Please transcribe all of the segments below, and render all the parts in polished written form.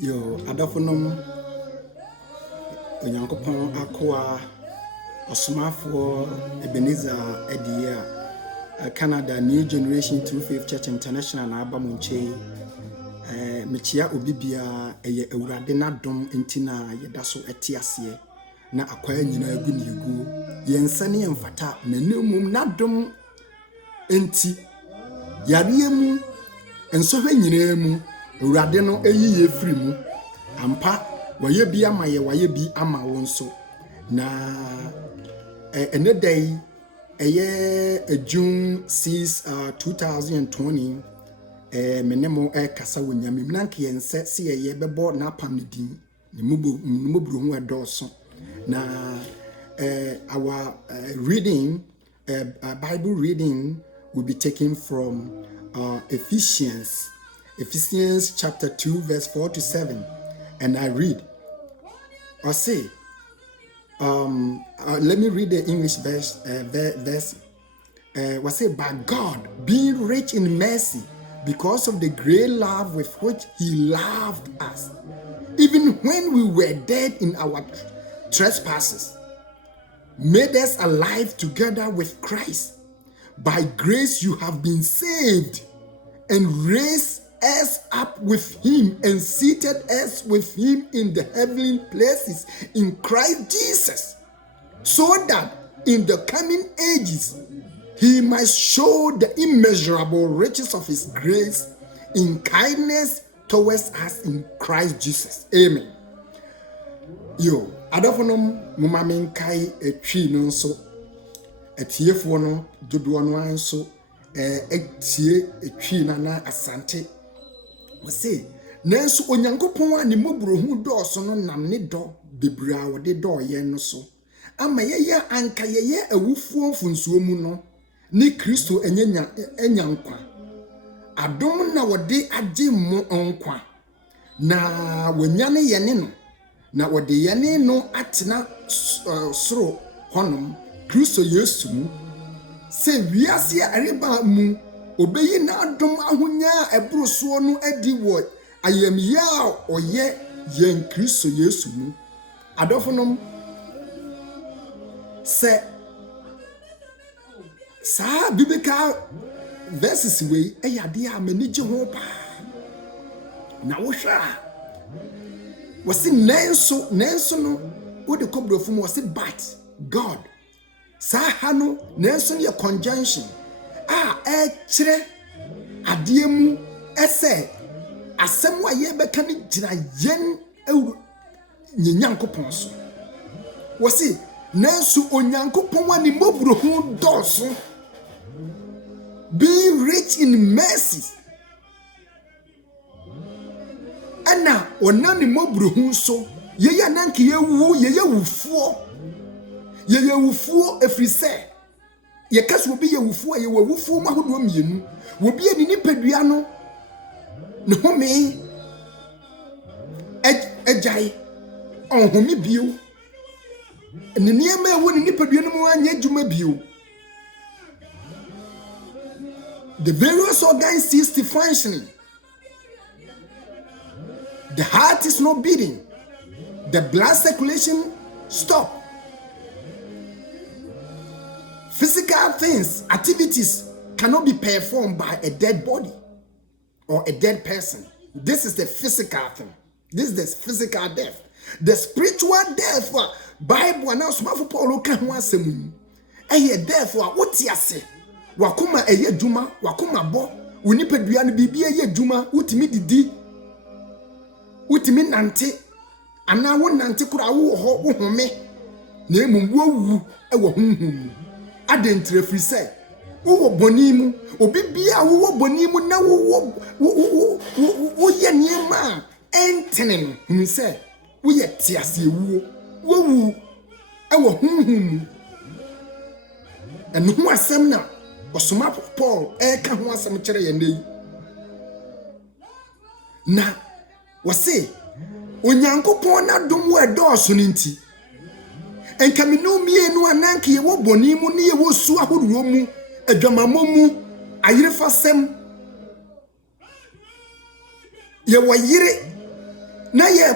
Yo, adafonom onyankopon akoa osomafo Ebenezer Edia Canada New Generation True Faith Church International na aba monche mechia obibia eye ewurade nadom entina yeda so etiase na akwaa nyina agu ne egu yensane yemfata nanimum nadom enti yare mu ensohwe nyina mu ewurade no eyiye firi mu ampa waye bi ama ye waye bi ama won so na enedai June 6 2020 menemo kasa wonyame mnanke yense se ye bebo na pam ne din ne muburu hu edoso na our reading Bible reading will be taken from Ephesians chapter 2 verse 4 to 7, and I read or say let me read the English verse. Was say, but God, being rich in mercy, because of the great love with which He loved us, even when we were dead in our trespasses, made us alive together with Christ. By grace you have been saved, and raised us up with Him, and seated us with Him in the heavenly places in Christ Jesus, so that in the coming ages He might show the immeasurable riches of His grace in kindness towards us in Christ Jesus. Amen. Yo, adafonom mumamen kai etwi no so etiefo no dodo no anso etie etwi na asante. We say nanso onyankopon ani moburo hu do so no nam ne do bebra wode do ye no so ama ye anka ye awufuo mfunsuo mu no ni Kristo enya nkwa adom na wode age mo nkwa na wanyane yene no na wode yene no atena soro honom Kristo Yesu mu se wiase areba mu obeyi na adom ahonya ebroso no adi wo ayamya oye yen Kristo Yesu mu adofonom se sa biblical verses we eyade a manige ho pa na wohwa wasi nenso no wode kobrofo mu wasi but God sa ha no nenso ne conjunction kire ade mu ese asem wa ye beka ne gina yen ewu nyanyankopon so wasi nanso onyankopon wani moburo hu doso being rich in mercy ana onani moburo hu so ye nanke ye wufuo efrise ye kaso obi ye wufuo ye wufuo mahodo mienu obi ani nipadua no ne home ejai onhomi bio ne niema ewo ne nipadua no mu anya djuma bio. The various organs cease to functioning. The heart is not beating. The blood circulation stop. Physical things, activities cannot be performed by a dead body or a dead person. This is the physical thing. This is the physical death. The spiritual death, Bible announce for Paul can once a moon. Death, what yase? Wakuma eye juma, wakuma bo, unipeduan bibi eye juma, utimi didi, utimi nante, ana won nante kura wo ho wo home, na emumwu ewo hunhum. Adentre free say, wo boni mu, obi bia wo boni mu na wo ye niema entenen hu say, wo ye tiase wuo, wo wu ewo hunhum. Enu hu asem na osoma Paul ka ho asem kire ye nei na wose onyankopon na dom wo edoso ninti enkaminu mienu ananke ye wo boni mu ne ye wo su ahoruo mu adwamamo mu ayirefasem ye wo yire na ye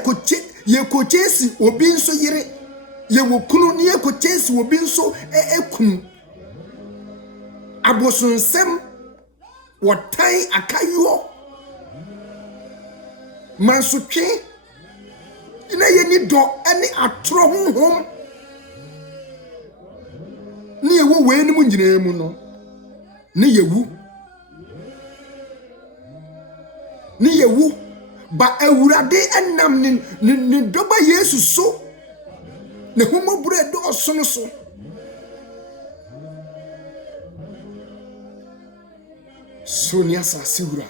ko chesi obi nso yere ye wo kunu ne ye ko chesi obi nso ekunu abosonsem wotan akayo mansotwe ina ye ni do ene atro honhom ne ye wo we ni mu nyina mu no ne ye wu ba awurade enam ne doba Yesu so ne homobure do osono so sonia sasiwura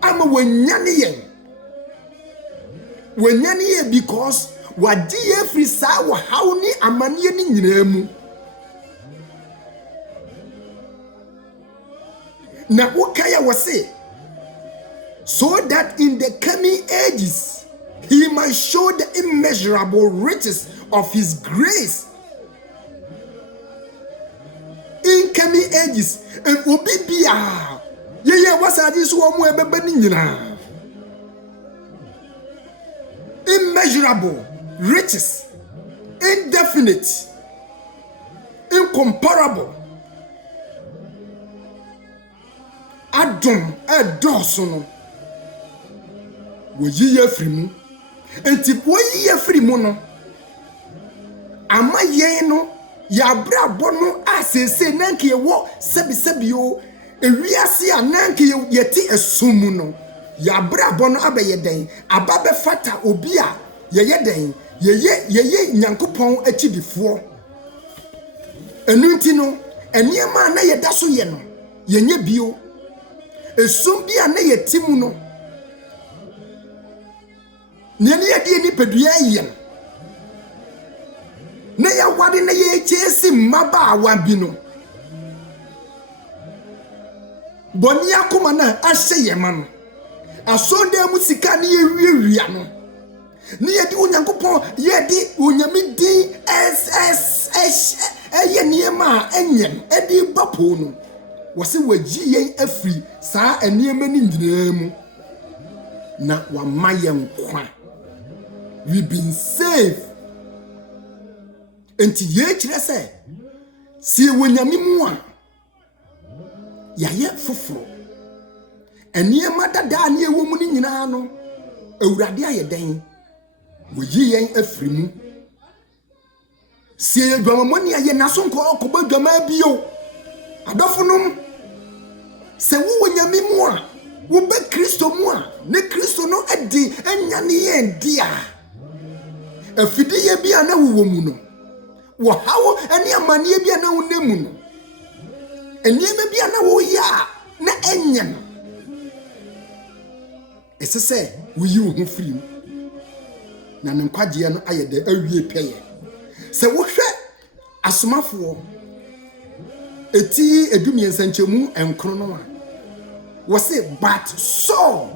ama wanyane ye because wadi ye free sa wa hawni amane ni nyina mu na ukaya wase so that in the coming ages he might show the immeasurable riches of his grace. In coming ages, and obibia, what's this one immeasurable riches, indefinite, incomparable. Adom edosono wo yiye free mu enti wo yiye free mu no ama yen no ya brabo no asese nanke wo sebi o ewiase a nanke yeti esumu no ya brabo no abaye den ababe fata obi a yeye den yeye nyankopon achidifo enu nti no eniema na yeda so ye no yenye bio esum bia na yetimu no nene yedi ni pedua yen na ya wade na ye chesi maba awa bi no boni akoma na ahye ye ma no asonde mu sika na ye wiewia no ne yedi onyankopon yedi onyamidi eye niema enyen edi bapo no wase wagi yen afri saa eniema ni nyina mu na wamayen kwa we been saved enti ye kire se si wonyame mu a yaye foforo eniema dada na ewo mu ni nyina no awurade ayeden wagi yen afri mu si edwamamoni aye nasonko okoba dwama bio adofonum se wo wonyame mu a wo be Kristo mu a ne Kristo no edi anyane ye ndia afidie bia na wo mu no wo hawo ene amane bia na wo nemu no eniema bia na wo ya na enya no esese wo yi wo ho firi mu na nkwaje no ayede awie peye se wo hwe asomafo eti edumiensa nchemu enkro no a was say but Saul,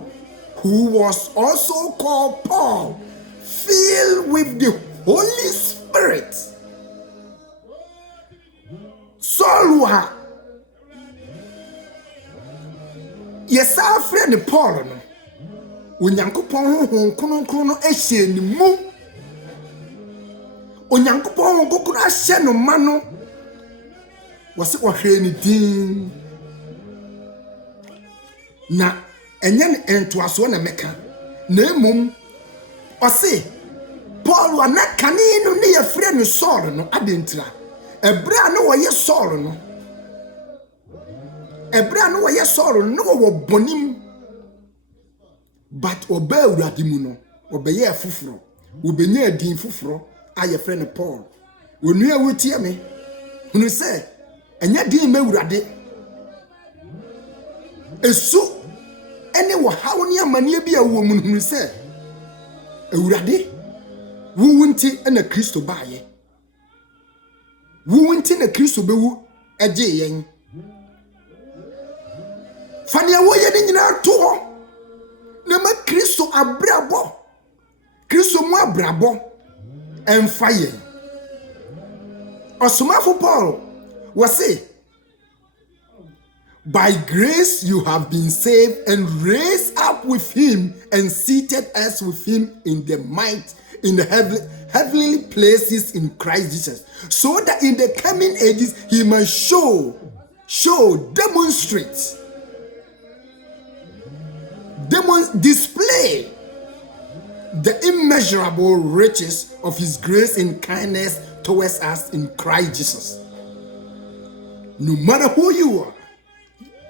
who was also called Paul, filled with the Holy Spirit. Saul wa yesa friend Paul no onyankopon honhom kronkron no ehye ni mu onyankopon honhom kokoro ahye no ma no wase ohwe ni din na enye entoaso na meka na emom ose Paul wa na kane no ne ye frɛ no Saul no adentira ebra no wo ye Saul no wo bonim but oba urade mu no obeye fufuro obenya adin fufuro aye frɛ no Paul onua wotie me hunu sɛ enya din ma urade esu ene wo hawo ne amane bi a wo mu hunu sɛ urade wuwunti na Kristo baaye wuwunti na Kristo bewu agye yen fane a wo ye ne nyina to ho na ma Kristo abrabo Kristo mu abrabo emfa yen osomafo Paul wase by grace you have been saved and raised up up with him and seated us with him in the heavenly places in Christ Jesus, so that in the coming ages he must display the immeasurable riches of his grace and kindness towards us in Christ Jesus. No matter who you are,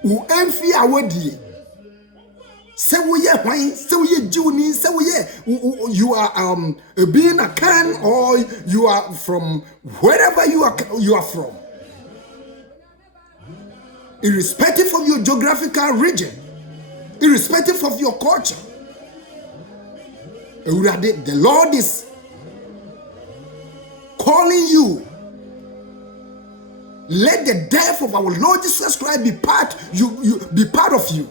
who envy our dear, say we are wine, say we are Juni, say you are being a can, or you are from wherever you are from, irrespective of your geographical region, irrespective of your culture. The Lord is calling you. Let the death of our Lord Jesus Christ be part of you.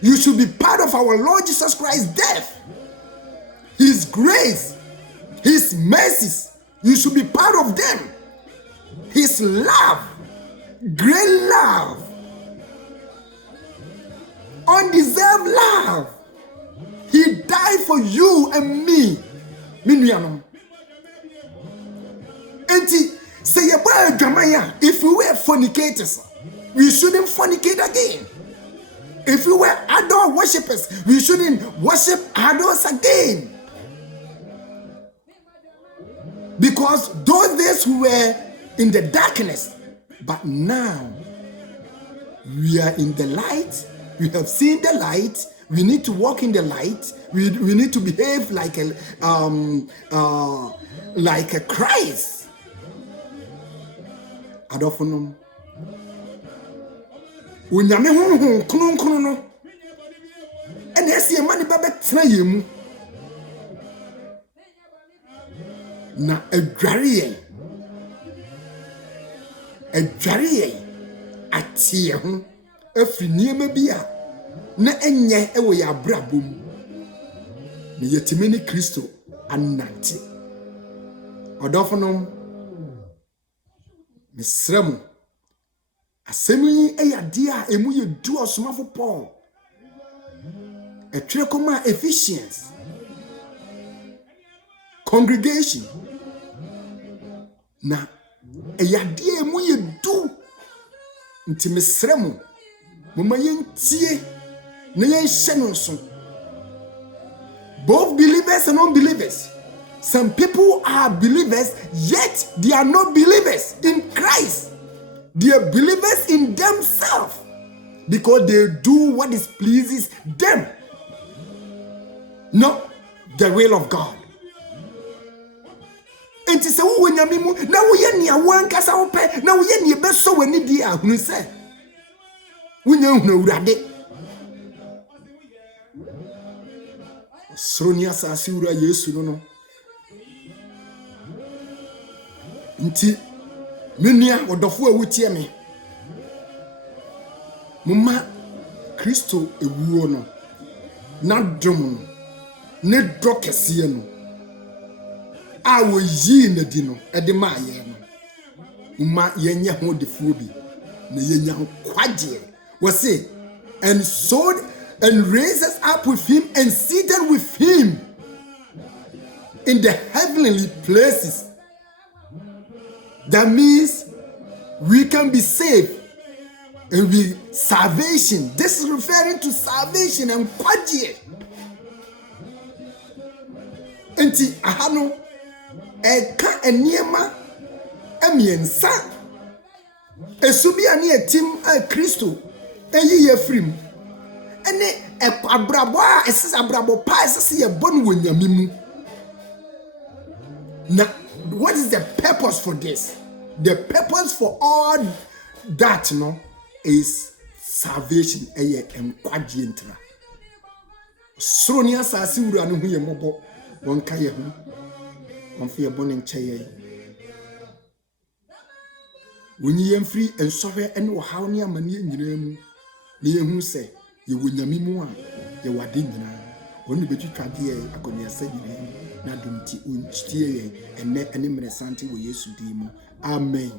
You should be part of our Lord Jesus Christ's death. His grace, his mercies, you should be part of them. His love, great love, undeserved love. He died for you and me. If we were fornicators, we shouldn't fornicate again. If we were idol worshippers, we shouldn't worship idols again. Because those days we were in the darkness, but now we are in the light. We have seen the light. We need to walk in the light. We need to behave like a Christ. Adofonum. Unyame honhom kronkron no. Ene ese mani ba betena yemu. Na adware atie ho afri niema bi a na enye ewo ya brabom. Ne yetime ni Kristo anante. Odofonom mesremu asemi eyade a emu ye du osomafo Paul etwere koma Ephesians congregation na eyade emu ye du nti mesremu mama yentie na yenhye no so, both believers and unbelievers. Some people are believers, yet they are not believers in Christ. They are believers in themselves because they do what is pleases them, not the will of God. And to say, "Oh, now we are near one casa open. Now we are near best so we need the who say we know that." Sronia Sasura Yesu no. Nti menia odofo awutie me mumma Kristo ewuo no na dom no ne dokese no a wo yi na di no e de ma ye no mumma yenye ho defo bi na yenya kwaje we say and raise us up with him and seated with him in the heavenly places. That means we can be saved and be salvation. This is referring to salvation and kwaje. Enti ahano eka eniema emiensa esubi ani etim a Kristo eyi yefrim ene abrabo a esesa abrabo pa esesa ye bonu wonyamimu. Now, what is the purpose for this? The purpose for all that, is salvation. Eye enkwaje ntra. Sronia sasi wura no hu ye mobo wonka ye hu. Wonfe ye bonu nche ye. Wonyi ye mfiri ensohwe ene wo haw ne amane nyina mu. Ne ye hu se ye wonyamimu a ye wade nyina. Woni betwitwa de akonia sayire na dumti unchitie enne ene mresante wo Yesu di mu. Amen.